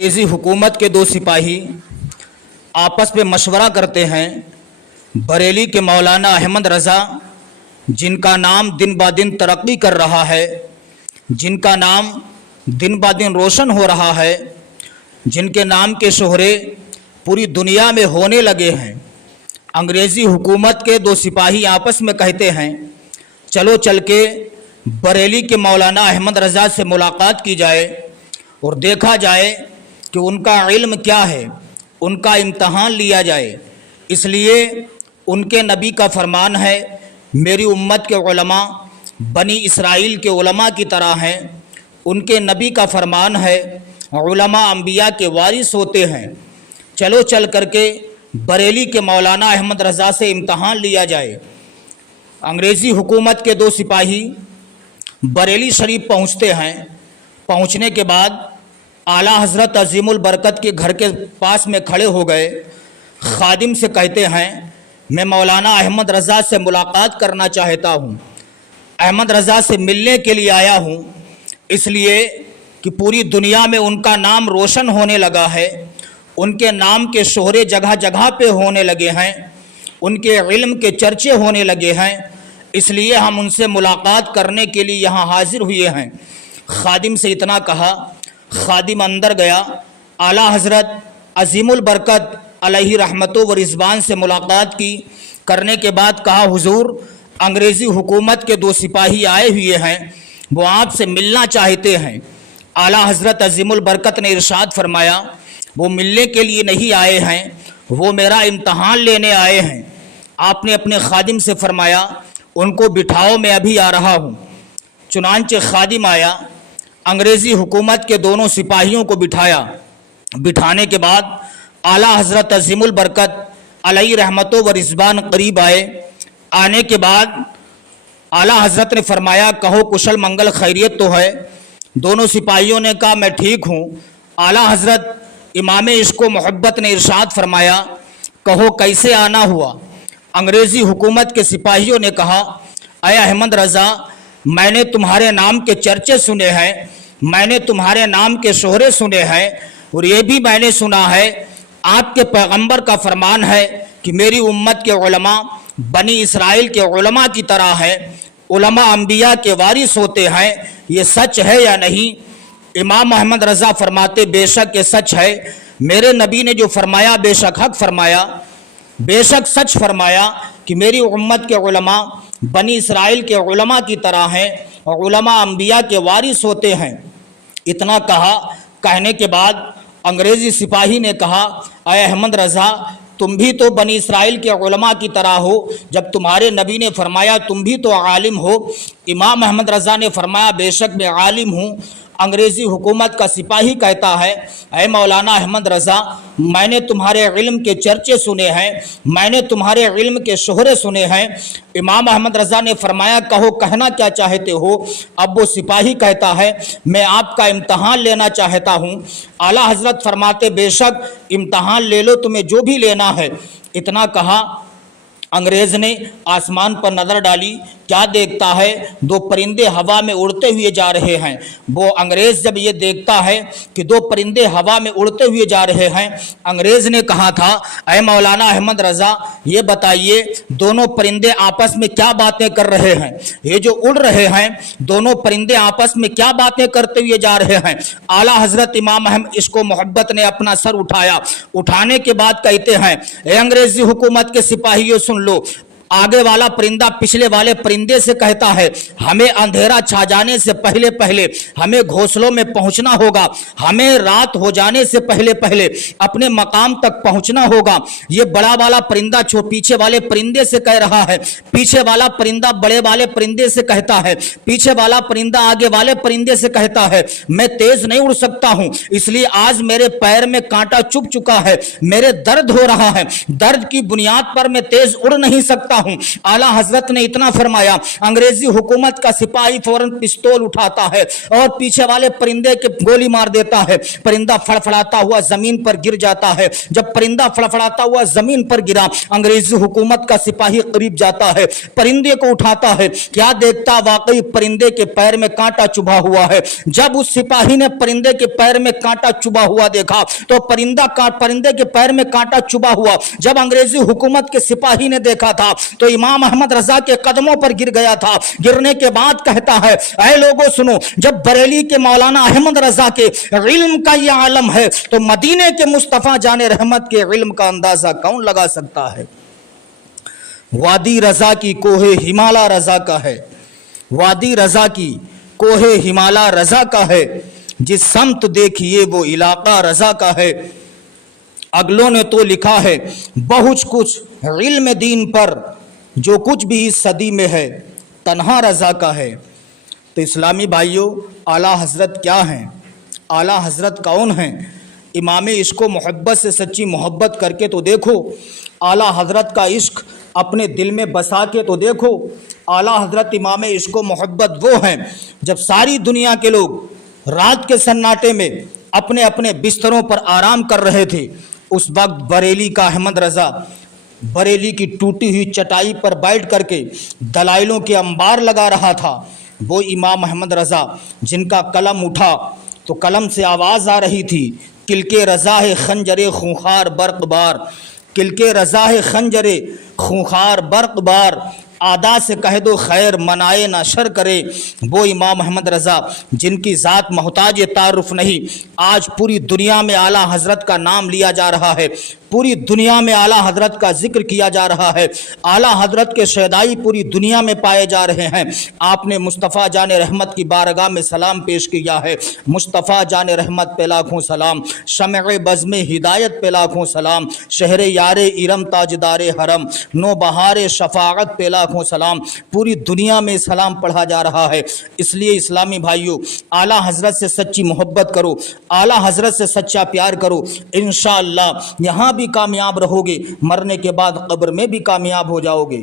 अंग्रेज़ी हुकूमत के दो सिपाही आपस में मशवरा करते हैं। बरेली के मौलाना अहमद रज़ा, जिनका नाम दिन ब दिन तरक्की कर रहा है, जिनका नाम दिन ब दिन रोशन हो रहा है, जिनके नाम के शोहरे पूरी दुनिया में होने लगे हैं, अंग्रेज़ी हुकूमत के दो सिपाही आपस में कहते हैं, चलो चल के बरेली के मौलाना अहमद रज़ा से मुलाकात की जाए और देखा जाए कि उनका इल्म क्या है, उनका इम्तहान लिया जाए। इसलिए उनके नबी का फरमान है, मेरी उम्मत के उलमा बनी इसराइल के उलमा की तरह हैं। उनके नबी का फरमान है, उलमा अंबिया के वारिस होते हैं। चलो चल करके बरेली के मौलाना अहमद रज़ा से इम्तहान लिया जाए। अंग्रेज़ी हुकूमत के दो सिपाही बरेली शरीफ पहुँचते हैं। पहुँचने के बाद आला हज़रत अज़ीमुल बरकत के घर के पास में खड़े हो गए। खादिम से कहते हैं, मैं मौलाना अहमद रज़ा से मुलाकात करना चाहता हूँ, अहमद रज़ा से मिलने के लिए आया हूँ, इसलिए कि पूरी दुनिया में उनका नाम रोशन होने लगा है, उनके नाम के शोहरे जगह जगह पे होने लगे हैं, उनके इल्म के चर्चे होने लगे हैं, इसलिए हम उनसे मुलाकात करने के लिए यहाँ हाजिर हुए हैं। खादिम से इतना कहा, खादिम अंदर गया। आला हज़रत अज़ीमुल बरकत अलैहि रहमतो व रिज़वान से मुलाकात की। करने के बाद कहा, हुजूर अंग्रेज़ी हुकूमत के दो सिपाही आए हुए हैं, वो आपसे मिलना चाहते हैं। आला हज़रत अज़ीमुल बरकत ने इरशाद फरमाया, वो मिलने के लिए नहीं आए हैं, वो मेरा इम्तहान लेने आए हैं। आपने अपने खादिम से फरमाया, उनको बिठाओ, मैं अभी आ रहा हूँ। चुनांचे खादिम आया, अंग्रेज़ी हुकूमत के दोनों सिपाहियों को बिठाया। बिठाने के बाद आला हज़रत अज़ीमुल बरकत अलैहि रहमतो व रिज़वान करीब आए। आने के बाद आला हज़रत ने फरमाया, कहो कुशल मंगल खैरियत तो है? दोनों सिपाहियों ने कहा, मैं ठीक हूँ। आला हज़रत इमाम इश्क़ व मोहब्बत ने इरशाद फरमाया, कहो कैसे आना हुआ? अंग्रेज़ी हुकूमत के सिपाहियों ने कहा, अय अहमद रज़ा, मैंने तुम्हारे नाम के चर्चे सुने हैं, मैंने तुम्हारे नाम के शोहरे सुने हैं, और ये भी मैंने सुना है आपके पैगंबर का फरमान है कि मेरी उम्मत के उलमा बनी इसराइल के उलमा की तरह है, उलमा अंबिया के वारिस होते हैं। ये सच है या नहीं? इमाम अहमद रज़ा फरमाते, बेशक ये सच है। मेरे नबी ने जो फरमाया बेशक हक फरमाया, बेशक सच फरमाया कि मेरी उम्मत के उलमा बनी इसराइल के उलमा की तरह हैं और उलमा अंबिया के वारिस होते हैं। इतना कहा। कहने के बाद अंग्रेज़ी सिपाही ने कहा, अय अहमद रज़ा, तुम भी तो बनी इसराइल के उलमा की तरह हो, जब तुम्हारे नबी ने फरमाया तुम भी तो आलिम हो। इमाम अहमद रज़ा ने फरमाया, बेशक मैं आलिम हूँ। अंग्रेज़ी हुकूमत का सिपाही कहता है, ऐ मौलाना अहमद रज़ा, मैंने तुम्हारे इल्म के चर्चे सुने हैं, मैंने तुम्हारे इल्म के शोहरे सुने हैं। इमाम अहमद रज़ा ने फरमाया, कहो कहना क्या चाहते हो? अब वो सिपाही कहता है, मैं आपका इम्तहान लेना चाहता हूँ। आला हज़रत फरमाते, बेशक इम्तहान ले लो, तुम्हें जो भी लेना है। इतना कहा। अंग्रेज़ ने आसमान पर नज़र डाली, क्या देखता है? दो परिंदे हवा में उड़ते हुए जा रहे हैं। वो अंग्रेज़ जब ये देखता है कि दो परिंदे हवा में उड़ते हुए जा रहे हैं, अंग्रेज़ ने कहा था, ऐ मौलाना अहमद रज़ा, ये बताइए दोनों परिंदे आपस में क्या बातें कर रहे हैं? ये जो उड़ रहे हैं दोनों परिंदे आपस में क्या बातें करते हुए जा रहे हैं? आला हज़रत इमाम अहमद इश्क़ व मोहब्बत ने अपना सर उठाया। उठाने के बाद कहते हैं, ए अंग्रेज़ी हुकूमत के सिपाहियों सुन लो, आगे वाला परिंदा पिछले वाले परिंदे से कहता है, हमें अंधेरा छा जाने से पहले पहले हमें घोंसलों में पहुंचना होगा, हमें रात हो जाने से पहले पहले अपने मकाम तक पहुंचना होगा। ये बड़ा वाला परिंदा पीछे वाले परिंदे से कह रहा है, पीछे वाला परिंदा बड़े वाले परिंदे से कहता है, पीछे वाला परिंदा आगे वाले परिंदे से कहता है, मैं तेज नहीं उड़ सकता हूं, इसलिए आज मेरे पैर में कांटा चुभ चुका है, मेरे दर्द हो रहा है, दर्द की बुनियाद पर मैं तेज उड़ नहीं सकता हूँ। आला हजरत ने इतना फरमाया, अंग्रेजी हुकूमत का सिपाही फौरन पिस्तौल उठाता है और पीछे वाले परिंदे के गोली मार देता है। परिंदा फड़फड़ाता हुआ जमीन पर गिर जाता है। जब परिंदा फड़फड़ाता हुआ जमीन पर गिरा, अंग्रेजी हुकूमत का सिपाही करीब जाता है, परिंदे को उठाता है। क्या देखता, वाकई परिंदे के पैर में कांटा चुभा हुआ है। जब उस सिपाही ने परिंदे के पैर में कांटा चुभा हुआ देखा तो परिंदे के पैर में कांटा चुभा हुआ जब अंग्रेजी हुकूमत के सिपाही ने देखा था तो इमाम अहमद रजा के कदमों पर गिर गया था। गिरने के बाद कहता है, ऐ लोगों सुनो, जब बरेली के मौलाना अहमद रजा के इल्म का यह आलम है तो मदीने के मुस्तफा जाने रहमत के इल्म का अंदाजा कौन लगा सकता है। वादी रजा की कोहे हिमाला रजा का है, वादी रजा की कोहे हिमाला रजा का है, जिस समत देखिए वो इलाका रजा का है। अगलों ने तो लिखा है बहुत कुछ इल्म दीन पर, जो कुछ भी इस सदी में है तन्हा रजा का है। तो इस्लामी भाइयों, आला हजरत क्या हैं, आला हजरत कौन हैं? इमाम इश्क व मोहब्बत से सच्ची मोहब्बत करके तो देखो, आला हजरत का इश्क अपने दिल में बसा के तो देखो। आला हजरत इमाम इश्क व मोहब्बत वो हैं जब सारी दुनिया के लोग रात के सन्नाटे में अपने अपने बिस्तरों पर आराम कर रहे थे, उस वक्त बरेली का अहमद रजा बरेली की टूटी हुई चटाई पर बैठ करके दलाइलों के अंबार लगा रहा था। वो इमाम अहमद रजा जिनका कलम उठा तो कलम से आवाज़ आ रही थी, किलके रजा है खंजरे खूंखार बर्क बार, किलके रजा है खंजरे खूंखार बर्क बार, आदा से कह दो खैर मनाए ना शर करे। वो इमाम अहमद रज़ा जिनकी ज़ात मोहताज तारुफ नहीं, आज पूरी दुनिया में आला हज़रत का नाम लिया जा रहा है, पूरी दुनिया में आला हज़रत का जिक्र किया जा रहा है, आला हज़रत के शहदाई पूरी दुनिया में पाए जा रहे हैं। आपने मुस्तफ़ा जान रहमत की बारगाह में सलाम पेश किया है। मुस्तफ़ा जान रहमत पे लाखों सलाम, शमअ बज़्म हिदायत पे लाखों सलाम, शहर यारे इरम ताजदार हरम, नो बहार शफाअत पे लाखों सलाम। पूरी दुनिया में सलाम पढ़ा जा रहा है। इसलिए इस्लामी भाइयों, आला हज़रत से सच्ची मोहब्बत करो, आला हज़रत से सच्चा प्यार करो, इंशाअल्लाह यहाँ भी कामयाब रहोगे, मरने के बाद कब्र में भी कामयाब हो जाओगे।